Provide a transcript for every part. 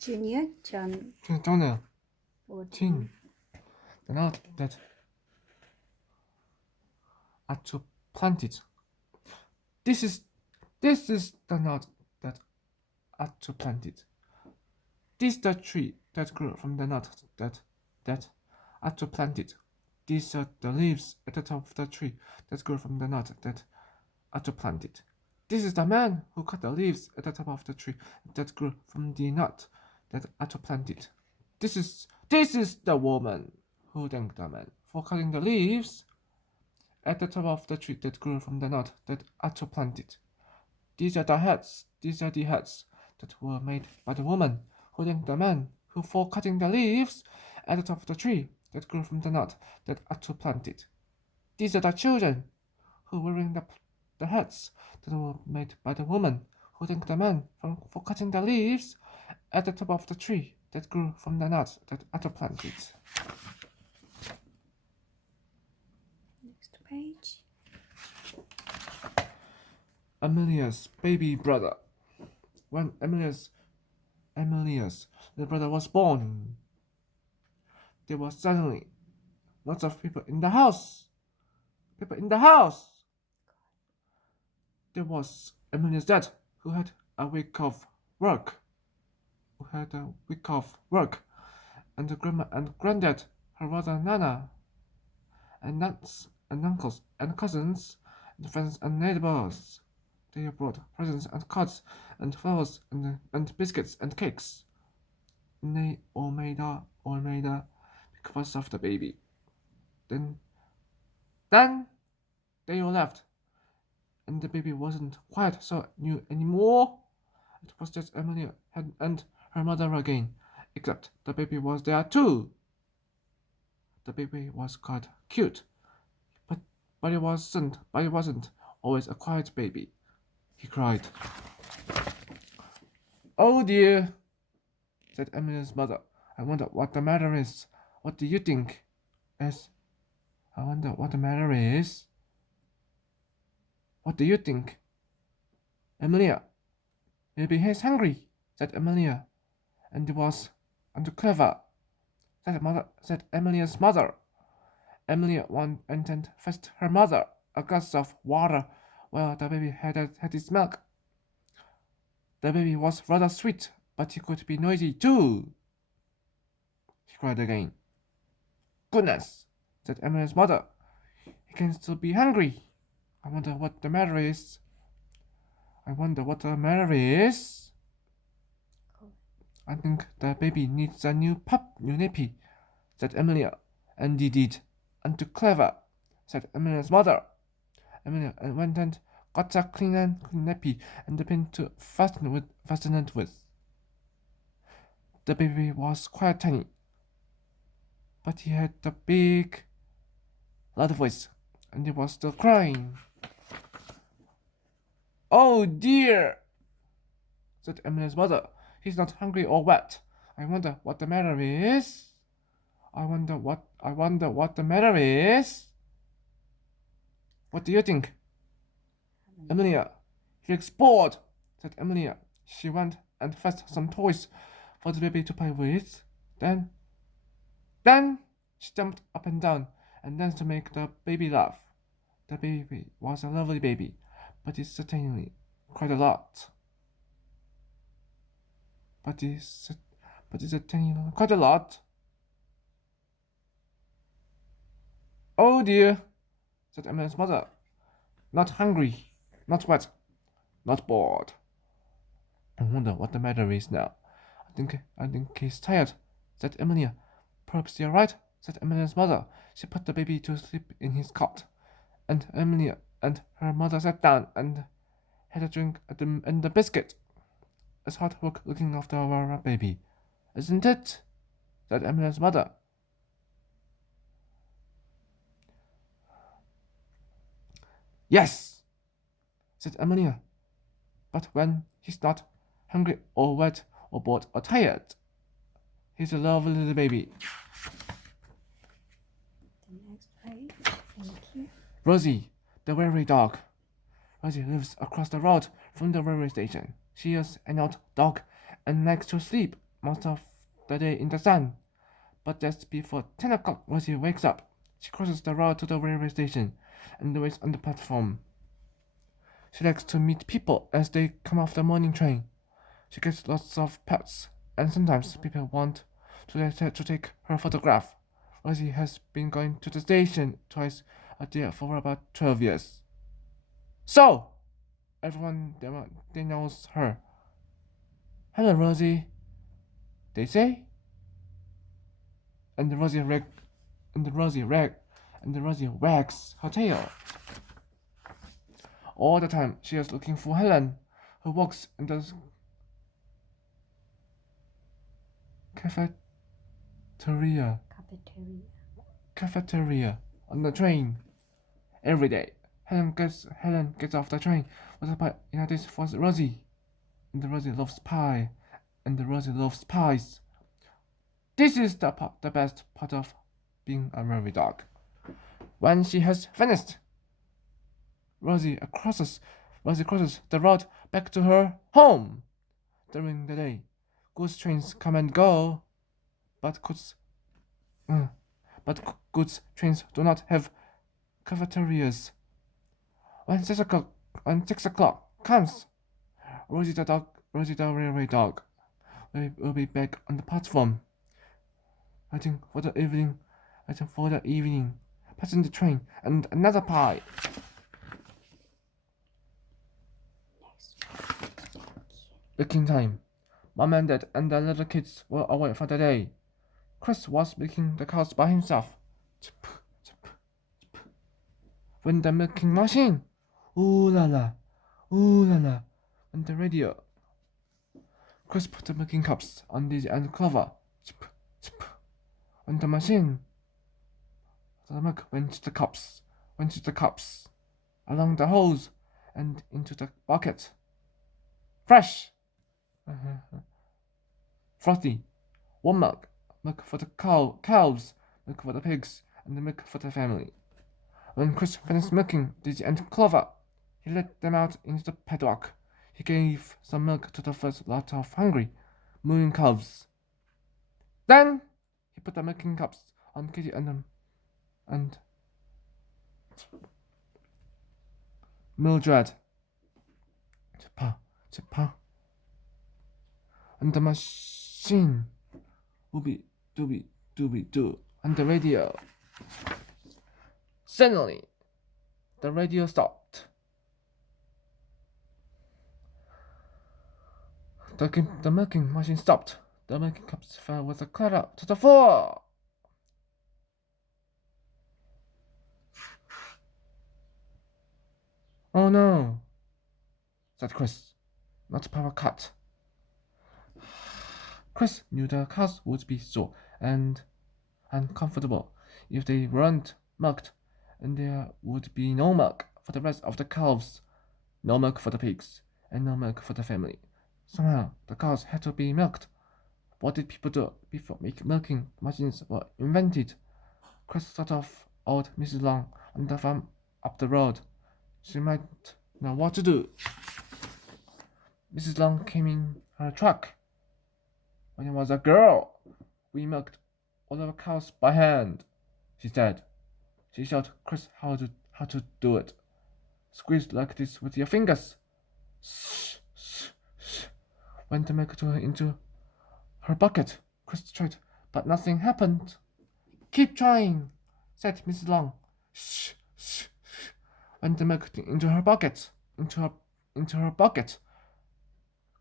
Junior, John, Jonah, 14. the note that are to plant it. This is the note that are to plant it. This is the tree that grew from the knot that are to plant it. These are the leaves at the top of the tree that grew from the knot that are to plant it. This is the man who cut the leaves at the top of the tree that grew from the knot that are to plant it. This is the woman who thanked the man for cutting the leaves at the top of the tree that grew from the knot that are to plant it. These are the hats that were made by the woman who thanked the man who for cutting the leaves at the top of the tree that grew from the knot that are to plant it. These are the children who were wearing the hats that were made by the woman who thanked the man for cutting the leaves at the top of the tree that grew from the knot that are to plant it. Next page. Amelia's baby brother. When Amelia's little brother was born, there was suddenly lots of people in the house. There was Amelia's dad, who had a week of work. And the grandma and granddad, her mother Nana, and aunts and uncles and cousins, and friends and neighbors. They brought presents and cards and flowers and biscuits and cakes. And they all made a big fuss of the baby. Then they all left, and the baby wasn't quite so new anymore. It was just Emily and her mother again, except the baby was there too. The baby was quite cute, but it wasn't always a quiet baby. He cried. "Oh dear," said Emily's mother. "I wonder what the matter is. What do you think?" "I wonder what the matter is. What do you think?" "Emilia, maybe he's hungry," said Emilia. "And it was clever," said Emilia's mother. Emilia went and fetched her mother a glass of water while the baby had his milk. The baby was rather sweet, but he could be noisy too. He cried again. "Goodness," said Emilia's mother. "He can still be hungry. I wonder what the matter is. I think the baby needs a new nappy," said Emilia. "And he did. And too clever," said Emilia's mother. Emilia went and got a clean nappy and the pin to fasten it with. The baby was quite tiny, but he had a big, loud voice, and he was still crying. "Oh dear," said Emily's mother. "He's not hungry or wet. I wonder what the matter is. I wonder what the matter is. What do you think?" "Emilia, he looks bored," said Emilia. She went and fetched some toys for the baby to play with. Then she jumped up and down and danced to make the baby laugh. The baby was a lovely baby, but it certainly cried a lot. "Oh dear," said Emily's mother. "Not hungry, not wet, not bored. I wonder what the matter is now. I think he's tired," said Emilia. "Perhaps you're right," said Emilia's mother. She put the baby to sleep in his cot, and Emilia and her mother sat down and had a drink and a biscuit. "It's hard work looking after our baby, isn't it?" said Emilia's mother. "Yes," said Emilia. "But when he's not hungry or wet or bored or tired, he's a lovely little baby." The next page. Thank you. Rosie, the railway dog. Rosie lives across the road from the railway station. She is an old dog and likes to sleep most of the day in the sun. But just before 10 o'clock, Rosie wakes up. She crosses the road to the railway station and waits on the platform. She likes to meet people as they come off the morning train. She gets lots of pets, and sometimes people want to take her photograph. Rosie has been going to the station twice a day for about 12 years. So, everyone they knows her. Hello, Rosie, they say. And Rosie wags her tail. All the time she is looking for Helen, who works in the cafeteria on the train. Every day, Helen gets off the train with a pie in a dish for Rosie. And Rosie loves pie, and Rosie loves pies. This is the best part of being a merry dog. When she has finished, Rosie crosses the road back to her home. During the day, goods trains come and go, but goods trains do not have cafeterias. When 6 o'clock comes, Rosie the railway dog will be back on the platform, waiting for the evening, passing the train and another pie. Baking time. Mom and Dad and the little kids were away for the day. Chris was milking the cows by himself. When the milking machine, ooh la la, and the radio. Chris put the milking cups on the and clover. When the machine, the milk went to the cups, along the hose and into the bucket. Fresh, frothy, warm milk for the cows, milk for the pigs, and the milk for the family. When Chris finished milking Dizzy and Clover, he let them out into the paddock. He gave some milk to the first lot of hungry, mooing calves. Then he put the milking cups on Kitty and Mildred. Chippa. And the machine. Ooby dooby on the radio. Suddenly, the radio stopped. The milking machine stopped. The milking cups fell with a clatter to the floor. Oh no, said Chris, not power cut. Chris knew the cows would be sore and uncomfortable if they weren't milked, and there would be no milk for the rest of the calves, no milk for the pigs, and no milk for the family. Somehow, the cows had to be milked. What did people do before milking machines were invented? Chris thought of old Mrs. Long on the farm up the road. She might know what to do. Mrs. Long came in her truck. When I was a girl, we milked all our cows by hand, she said. She showed Chris how to do it. Squeeze like this with your fingers. When the milk into her bucket, Chris tried, but nothing happened. Keep trying, said Mrs. Long. When the milk into her bucket,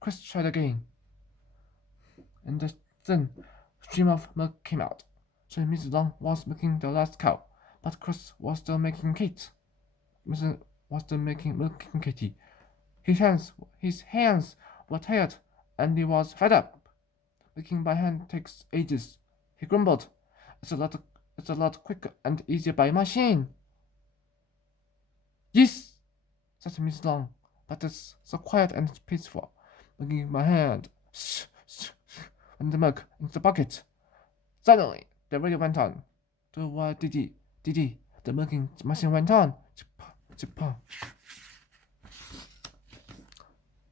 Chris tried again, and the thin stream of milk came out. So Mrs. Long was milking the last cow, but Chris was still making Kate. Mrs. was still milking Katie. His hands were tired, and he was fed up. Milking by hand takes ages. He grumbled. It's a lot quicker and easier by machine. Yes, said Mrs. Long, but it's so quiet and peaceful. Milking by hand. And the milk into the bucket. Suddenly, the radio went on. Didi, the milking machine went on.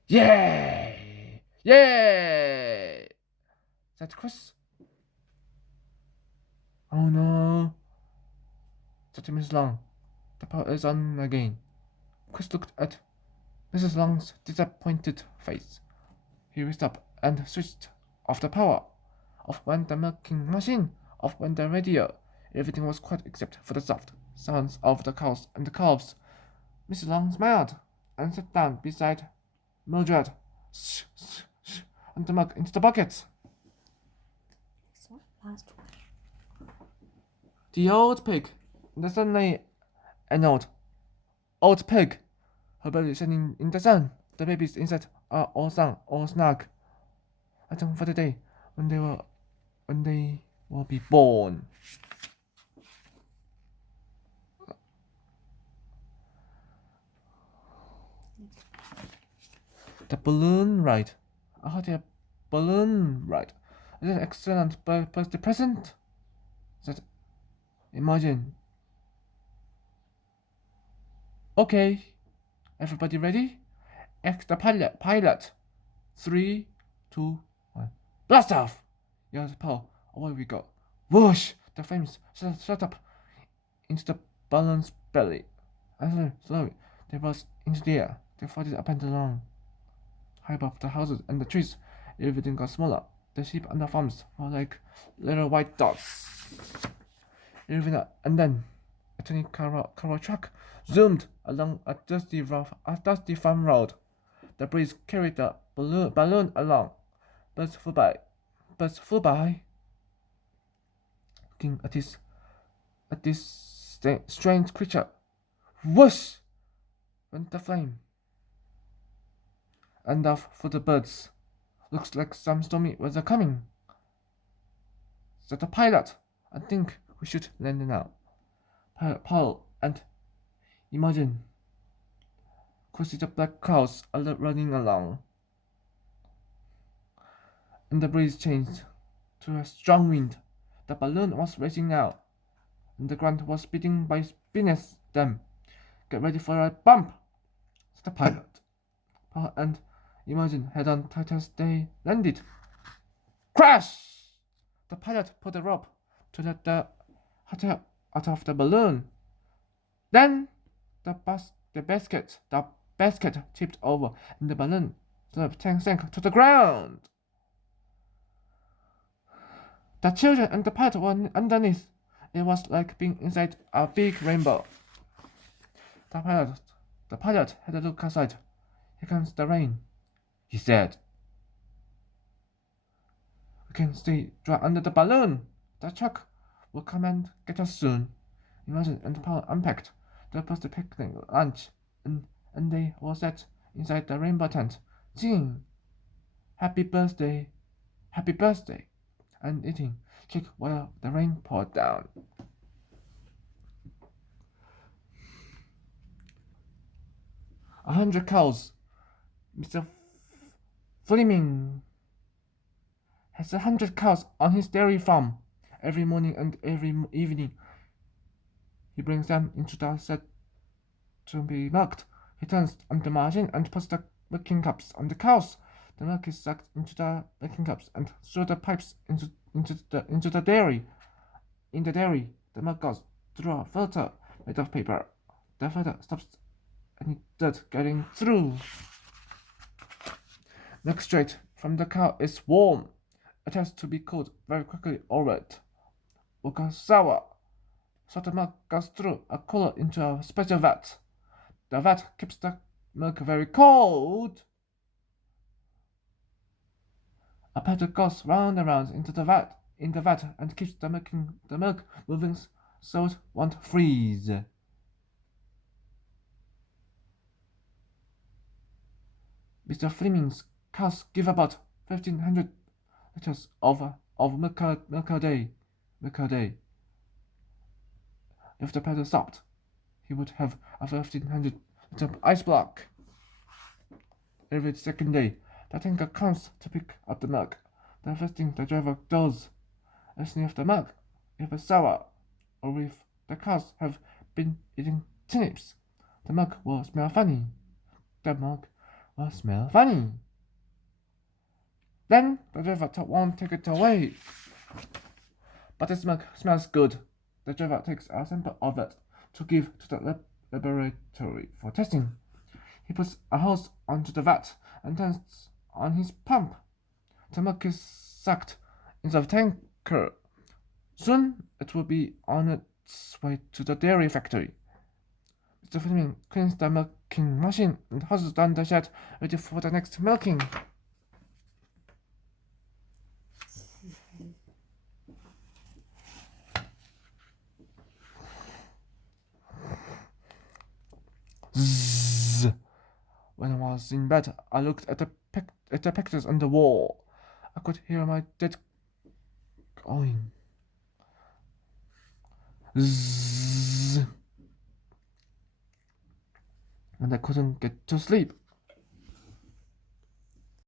Yay! Yay! said Chris. Oh no, said Mrs. Long. The power is on again. Chris looked at Mrs. Long's disappointed face. He reached up and switched off the power. Off went the milking machine. Off went the radio. Everything was quiet except for the soft sounds of the cows and the calves. Mrs. Long smiled and sat down beside Mildred. Shh, shh, shh, and the milk into the bucket. So last one. The old pig. The sun lay an old pig. Her belly shining in the sun. The babies inside are all sound, all snug. Waiting for the day when they will be born. The balloon ride. I had a balloon ride. It's an excellent birthday present. That Imagine. Okay, everybody ready? Ask the pilot. 3, 2, 1. Blast off! Yelled Paul. Away we go. Whoosh! The flames shot up into the balloon's belly. And slowly, they rose into the air. They floated up and along. High above the houses and the trees, everything got smaller. The sheep and the farms were like little white dots. And then a tiny car truck zoomed along a dusty farm road. The breeze carried the balloon along. Birds flew by. Looking at this strange creature. Whoosh! Went the flame. And off for the birds. Looks like some stormy weather coming. Said the pilot. I think we should land now. Paul and Imogen could see the black clouds running along. And the breeze changed to a strong wind. The balloon was racing now, and the ground was beating beneath them. Get ready for a bump, said the pilot. Paul and Imogen held on tight as they landed. Crash! The pilot pulled the rope to let the hot air out of the balloon. Then the basket tipped over, and the balloon sank to the ground. The children and the pilot were underneath. It was like being inside a big rainbow. The pilot had a look outside. Here comes the rain, he said. We can stay dry under the balloon. The truck will come and get us soon. Imogen and Paul unpacked the post-picnic lunch, and they were sat inside the rainbow tent, singing Happy Birthday, Happy Birthday, and eating cake while the rain poured down. 100 cows. Mr. Fleming has 100 cows on his dairy farm. Every morning and every evening, he brings them into the shed to be milked. He turns on the machine and puts the milking cups on the cows. The milk is sucked into the milking cups and through the pipes into the dairy. In the dairy, the milk goes through a filter made of paper. The filter stops any dirt getting through. Milk straight from the cow is warm. It has to be cooled very quickly or it will go sour. So the milk goes through a cooler into a special vat. The vat keeps the milk very cold. A paddle goes round and round in the vat and keeps the milk moving so it won't freeze. Mr. Fleming's cows give about 1,500 liters of milk a day. If the paddle stopped, he would have a 1,500 liter ice block. Every second day, the tanker comes to pick up the milk. The first thing the driver does is sniff the milk. If it's sour, or if the cows have been eating turnips, the milk will smell funny. Then the driver won't take it away. But it smells good. The driver takes a sample of it to give to the laboratory for testing. He puts a hose onto the vat and turns on his pump. The milk is sucked into the tanker. Soon it will be on its way to the dairy factory. Mr. Fleming cleans the milking machine and hoses down the shed, ready for the next milking. Zzz. When I was in bed, I looked at the pictures on the wall. I could hear my dad going. Zzz. And I couldn't get to sleep.